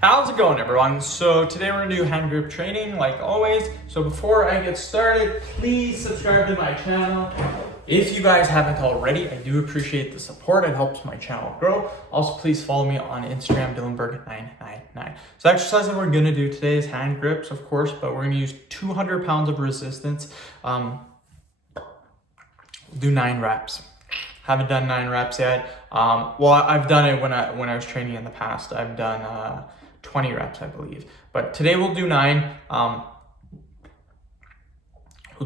How's it going, everyone? So today we're gonna do hand grip training like always. So before I get started, please subscribe to my channel. If you guys haven't already, I do appreciate the support. It helps my channel grow. Also, please follow me on Instagram, Dylanberg999. So the exercise that we're gonna do today is hand grips, of course, but we're gonna use 200 pounds of resistance. We'll do 9 reps. Haven't done 9 reps yet. Well, I've done it when I was training in the past. I've done 20 reps, I believe. But today we'll do 9. We'll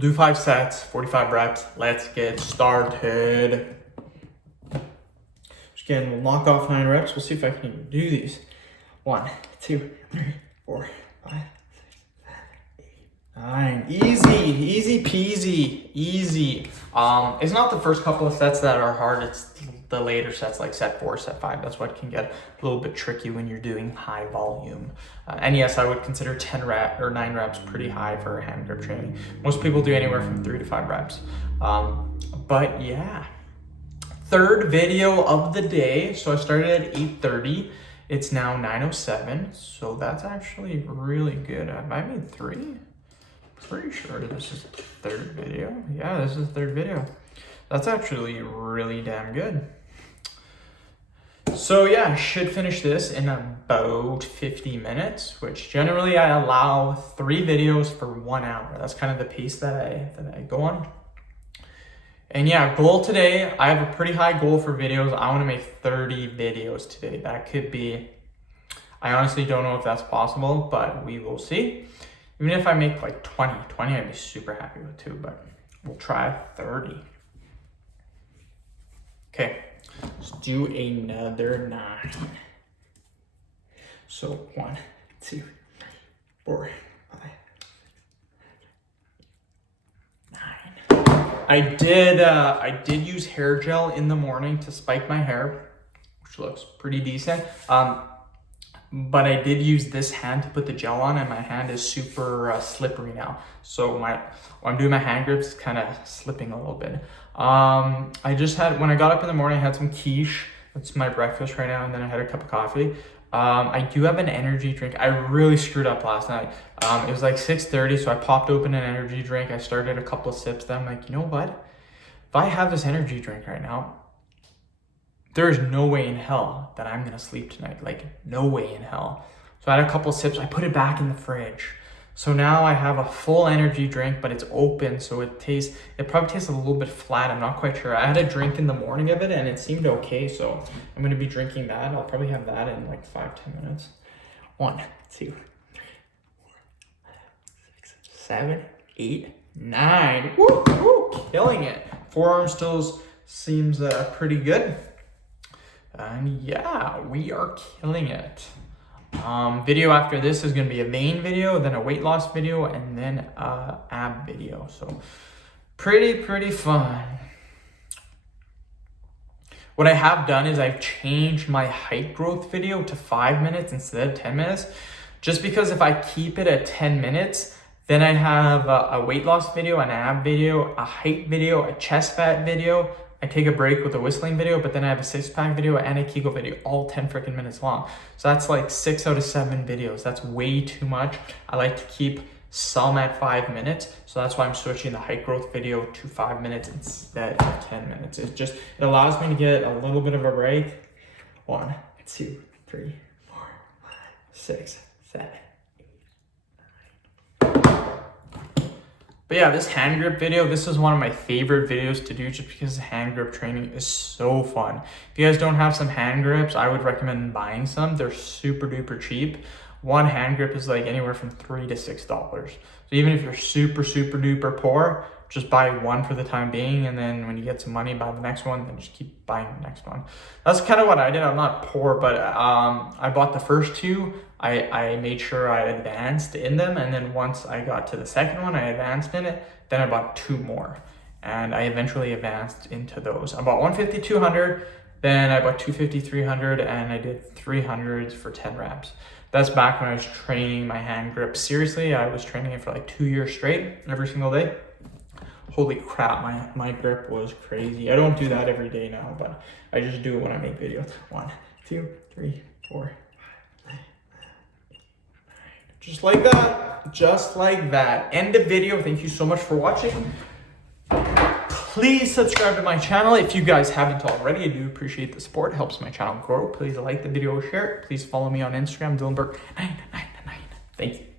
do 5 sets, 45 reps. Let's get started. Just again, we'll knock off 9 reps. We'll see if I can even do these. 1, 2, 3, 4, 5, 6, 7, 8, 9. Easy peasy, easy. It's not the first couple of sets that are hard. It's the later sets like set 4, set 5. That's what can get a little bit tricky when you're doing high volume. And yes, I would consider 9 reps pretty high for hand grip training. Most people do anywhere from 3 to 5 reps. But yeah, third video of the day. So I started at 8:30. It's now 9:07. So that's actually really good. Have I made 3? Pretty sure this is the third video. Yeah, this is the third video. That's actually really damn good. So yeah, I should finish this in about 50 minutes, which generally I allow 3 videos for 1 hour. That's kind of the pace that I go on. And yeah, goal today, I have a pretty high goal for videos. I want to make 30 videos today. That could be, I honestly don't know if that's possible, but we will see. Even if I make like 20, I'd be super happy with too, but we'll try 30. Okay, let's do another 9. So 1, 2, 3, 4, 5, 6, 7, 8, 9. I did use hair gel in the morning to spike my hair, which looks pretty decent. But I did use this hand to put the gel on, and my hand is super slippery now. So when I'm doing my hand grips, it's kind of slipping a little bit. When I got up in the morning, I had some quiche. That's my breakfast right now, and then I had a cup of coffee. I do have an energy drink. I really screwed up last night. It was like 6:30, so I popped open an energy drink. I started a couple of sips. Then I'm like, you know what? If I have this energy drink right now, there is no way in hell that I'm gonna sleep tonight. Like, no way in hell. So I had a couple sips, I put it back in the fridge. So now I have a full energy drink, but it's open, so it probably tastes a little bit flat. I'm not quite sure. I had a drink in the morning of it and it seemed okay, so I'm gonna be drinking that. I'll probably have that in like 5-10 minutes. 1, 2, 3, 4, 5, 6, 7, 8, 9. Woo, woo, killing it. Forearm still seems pretty good. And yeah, we are killing it. Video after this is going to be a vein video, then a weight loss video, and then a ab video. So pretty fun. What I have done is I've changed my height growth video to 5 minutes instead of 10 minutes. Just because if I keep it at 10 minutes, then I have a weight loss video, an ab video, a height video, a chest fat video. I take a break with a whistling video, but then I have a 6-pack video and a Kegel video, all 10 freaking minutes long. So that's like 6 out of 7 videos. That's way too much. I like to keep some at 5 minutes. So that's why I'm switching the height growth video to 5 minutes instead of 10 minutes. It allows me to get a little bit of a break. 1, 2, 3, 4, 5, 6, 7. But yeah, this hand grip video, this is one of my favorite videos to do just because hand grip training is so fun. If you guys don't have some hand grips, I would recommend buying some. They're super duper cheap. One hand grip is like anywhere from $3 to $6. So even if you're super duper poor, just buy one for the time being, and then when you get some money, buy the next one, then just keep buying the next one. That's kind of what I did. I'm not poor, but I bought the first 2. I made sure I advanced in them, and then once I got to the second one, I advanced in it, then I bought 2 more, and I eventually advanced into those. I bought 150, 200, then I bought 250, 300, and I did 300s for 10 reps. That's back when I was training my hand grip seriously. I was training it for like 2 years straight, every single day. Holy crap, my grip was crazy. I don't do that every day now, but I just do it when I make videos. 1, 2, 3, 4, Just like that. Just like that. End the video. Thank you so much for watching. Please subscribe to my channel if you guys haven't already. I do appreciate the support. It helps my channel grow. Please like the video, share it. Please follow me on Instagram, Dylanberg999. Thank you.